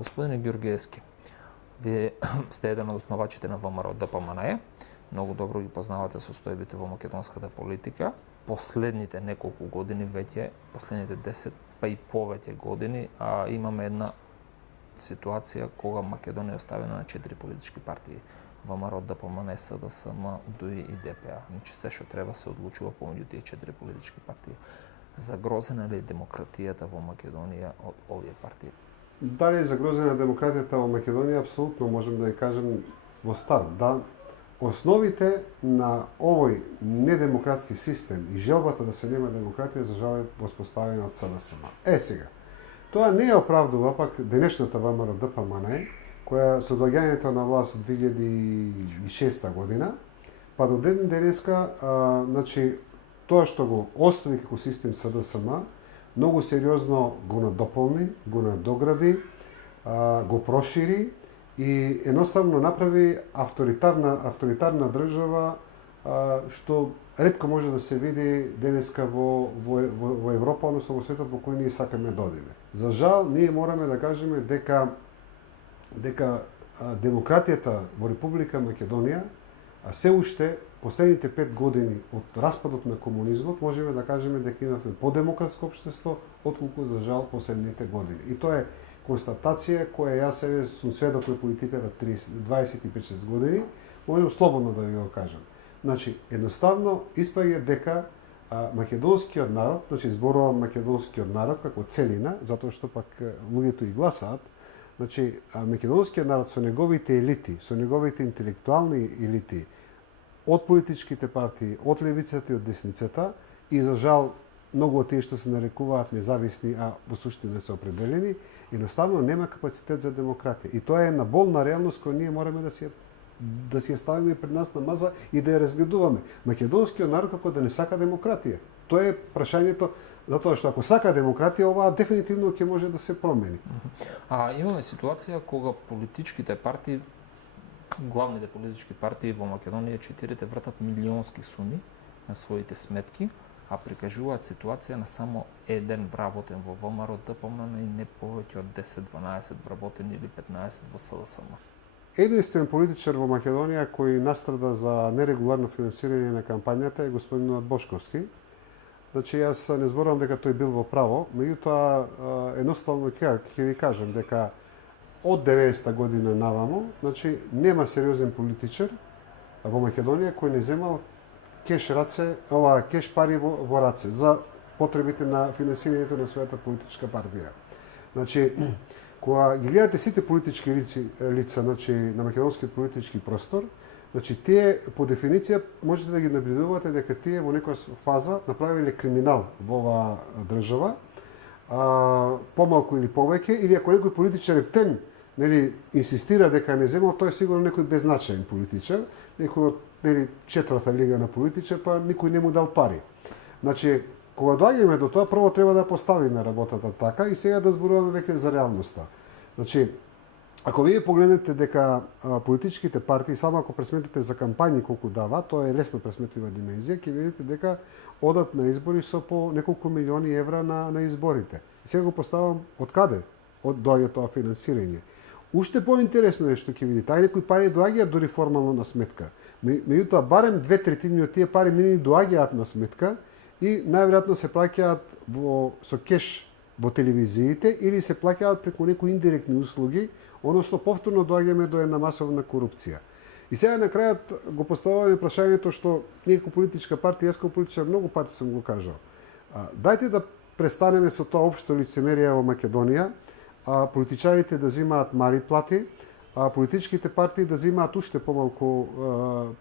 Господине Ѓурѓевски, вие сте еден од основачите на ВМРО ДПМНЕ. Многу добро ги познавате состојбите во македонската политика. Последните неколку години веќе, последните 10 па и повеќе години, имаме една ситуација кога Македонија е оставена на 4 политички партии. ВМРО ДПМНЕ, СДСМ, ДУИ и ДПА. Значи се што треба се одлучува помеѓу тие 4 политички партии. Загрозена ли е демократијата во Македонија од овие партии? Дали е загрозена демократијата во Македонија? Апсолутно можем да ја кажем во старт. Да, основите на овој недемократски систем и желбата да се нема демократија за жал е воспоставена од СДСМ. Сега, тоа не ја оправдува пак денешната ВМРО ДПМНЕ, која со доаѓањето на власт 2006 година, па до ден денеска, значи, тоа што го остави како систем СДСМ, многу сериозно го надополни, го надогради, го прошири и едноставно направи авторитарна држава, што ретко може да се види денеска во Европа, односно во светот во кој ние сакаме да одиме. За жал, ние мораме да кажеме дека демократијата во Република Македонија се уште последните 5 години од распадот на комунизмот можеме да кажеме дека имаме подемократско општество отколку за жал последните години. И тоа е констатација која јас себе сум сведок на политиката 25-6 години, можам слободно да ви го кажам. Значи, едноставно испаѓа дека македонскиот народ, значи зборувам македонскиот народ како целина, затоа што пак луѓето и гласаат, значи македонскиот народ со неговите елити, со неговите интелектуални елити, од политичките партии, од левицата и од десницата, и за жал многу од тие што се нарекуваат независни, а во суштина се определени, едноставно нема капацитет за демократија. И тоа е една болна реалност која ние мораме да си ја ставиме пред нас на маза и да ја разгледуваме. Македонскиот народ како да не сака демократија. Тоа е прашањето, затоа што ако сака демократија, оваа дефинитивно ќе може да се промени. Имаме ситуација кога политичките партии, главните политички партии во Македонија, 4 вртат милионски суми на своите сметки, а прикажуваат ситуација на само еден вработен во ВМРО ДПМНЕ и не повеќе од 10-12 вработени или 15 во СДСМ. Единствен политичар во Македонија кој настрада за нерегуларно финансирање на кампањата е господинот Бошковски. Значи, јас не зборувам дека тој бил во право, меѓутоа едноставно ќе ви кажам дека од 90-та година наваму, значи нема сериозен политичар во Македонија кој не земал кеш пари во раце за потребите на финансирањето на својата политичка партија. Значи, кога ги гледате сите политички лица, значи на македонскиот политички простор, значи тие по дефиниција можете да ги наблюдувате дека тие во некоја фаза направиле криминал во оваа држава, помалку или повеќе, или ако некој политичар ептен инсистира дека не земал, тој е сигурно некој беззначаен политичар, некој од четврта лига на политичар, па никој не му дал пари. Значи, кога доаѓаме до тоа, прво треба да поставиме работата така и сега да зборуваме веќе за реалноста. Значи, ако вие погледнете дека политичките партии, само ако пресметите за кампањи колку дава, тоа е лесно пресметлива димензија, ќе видите дека одат на избори со по неколку милиони евра на изборите. И сега го поставам од каде доаѓа тоа финансирање. Уште поинтересно е што ќе видите, некои пари доаѓаат дури формално на сметка. Меѓутоа, барем 2/3 од тие пари мини доаѓаат на сметка и најверојатно се плаќаат со кеш во телевизиите или се плаќаат преку некои индиректни услуги, односно повторно доаѓаме до една масовна корупција. И сега на крајот го поставуваме прашањето што ние како политичка партија, јас како политичар многу пати сум го кажал. Дајте да престанеме со тоа општо лицемерие во Македонија, политичарите да земаат мали плати, а политичките партии да земаат уште помалку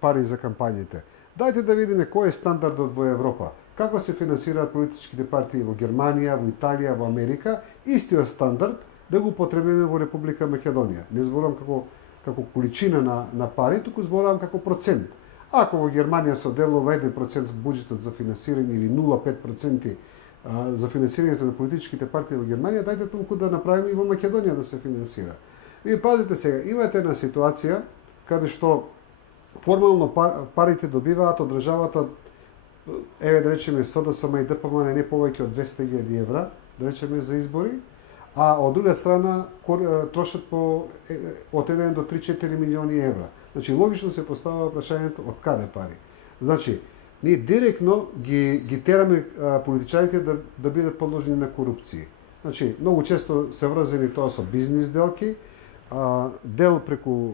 пари за кампањите. Дајте да видиме кој е стандардот во Европа. Како се финансираат политичките партии во Германија, во Италија, во Америка, истиот стандард да го потребиме во Република Македонија. Не зборувам како количина на пари, туку зборувам како процент. Ако во Германија се одделува 1% од буџетот за финансирање или 0,5% за финансирањето на политичките партии во Германија, дајте толку да направиме и во Македонија да се финансира. Вие пазите сега, имате една ситуација каде што формално парите добиваат од државата, да речеме СДСМ и ДПМНЕ не повеќе од 200.000 евра, да речеме за избори, а од друга страна трошат по од 1 до 3-4 милиони евра. Значи логично се поставува прашањето од каде пари. Значи ние директно ги тераме политичарите да бидат подложени на корупција. Значи многу често се врзани тоа со бизнис делки, дел преку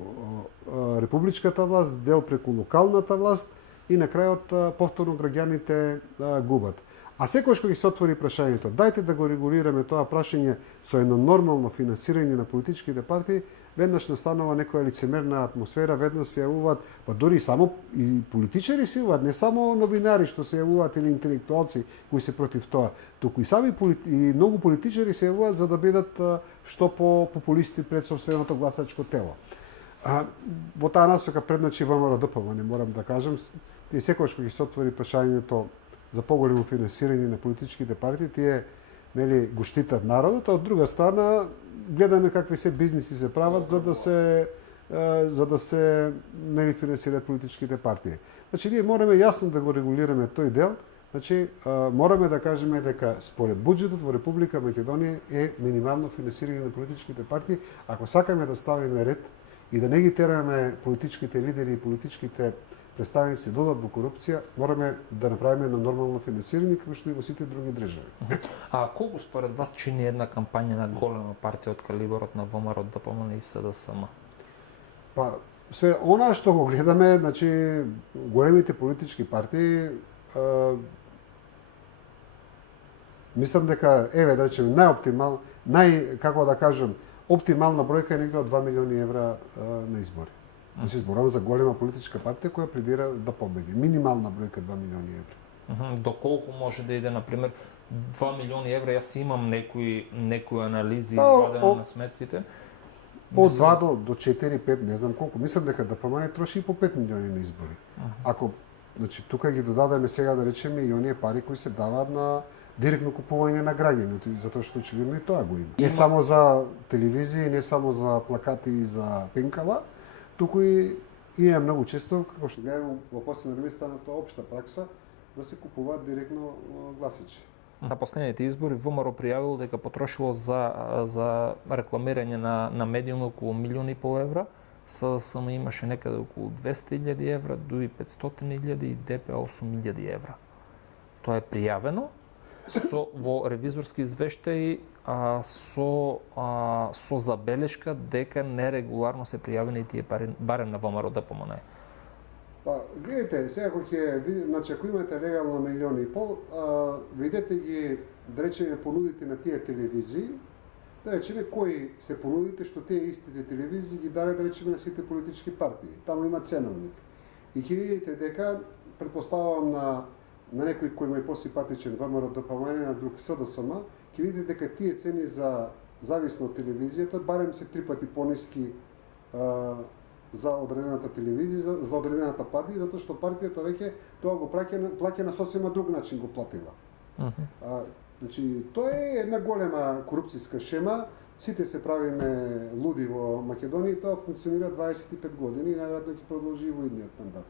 републичката власт, дел преку локалната власт и на крајот повторно граѓаните губат. А секогаш кога се отвори прашањето, дајте да го регулираме тоа прашање со едно нормално финансирање на политичките партии, веднаш настанува некоја лицемерна атмосфера, веднаш се јавуваат, па дури само и политичари се јавуваат, не само новинари што се јавуваат или интелектуалци кои се против тоа, туку и сами и многу политичари се јавуваат за да бидат што по-популисти пред сопственото гласачко тело. Во таа насока предначи ВМРО ДПМНЕ, морам да кажам, и секогаш кога се отвори прашањето за поголемо финансирање на политичките партии, тие нели го штитат народот, а од друга страна гледаме какви се бизниси се прават за да се нели финансираат политичките партии. Значи ние мораме јасно да го регулираме тој дел. Значи мораме да кажеме дека според буџетот во Република Македонија е минимално финансирање на политичките партии, ако сакаме да ставиме ред и да не ги тераме политичките лидери и политичките представници да одат во корупција, мораме да направиме на нормално финансирање како што и во сите други држави. А колку според вас чини една кампања на голема партија од калибарот на ВМРО, ДПМНЕ и СДСМ? Па све она што го гледаме, значи големите политички партии мислам дека да речеме како да кажам, оптимална бројка е негде од 2 милиони евра на избори. Значи зборувам за голема политичка партија која пледира да победи. Минимална бројка 2 милиони евра. Доколку може да иде, например, 2 милиони евра, јас имам некои анализи извадени на сметките. Од 2 до 4-5, не знам колку. Мислам дека ДПМНЕ троши и по 5 милиони на избори. Ако, значи, тука ги додадеме сега да речеме и оние пари кои се даваат на директно купување на граѓаните, затоа што очигледно и тоа го има. Не само за телевизија, не само за плакати и за пенкала, туку и е многу често, како што гледаме во последно време стана тоа општа пракса, да се купуваат директно гласачи. На последните избори ВМРО пријавило дека потрошило за рекламирање на медиум околу 1,5 милиони евра, СДСМ имаше некаде околу 200.000 евра, ДУИ 500.000 и ДП 8.000 евра. Тоа е пријавено во ревизорски извештаи со забелешка дека нерегуларно се пријавени тие пари, барем на ВМРО ДПМНЕ. Па, гледайте, сега значи, ако имате легално 1,5 милиони, видете ги, да речеме, понудите на тие телевизии, да речеме, кои се понудите, што тие истите телевизии ги даде, да речеме, на сите политички партии. Таму има ценовник. И ќе видите дека, предпоставувам на некој кој му е посимпатичен ВМРО ДПМНЕ, на друг СДСМ, ќе видите дека тие цени за зависно од телевизијата барем се 3 пати пониски за одредената телевизија, за одредената партија, затоа што партијата веќе тоа го плаќа на сосема друг начин го платила. Значи, тоа е една голема корупцијска шема, сите се правиме луди во Македонија и тоа функционира 25 години и најверојатно ќе продолжи и во идниот мандат.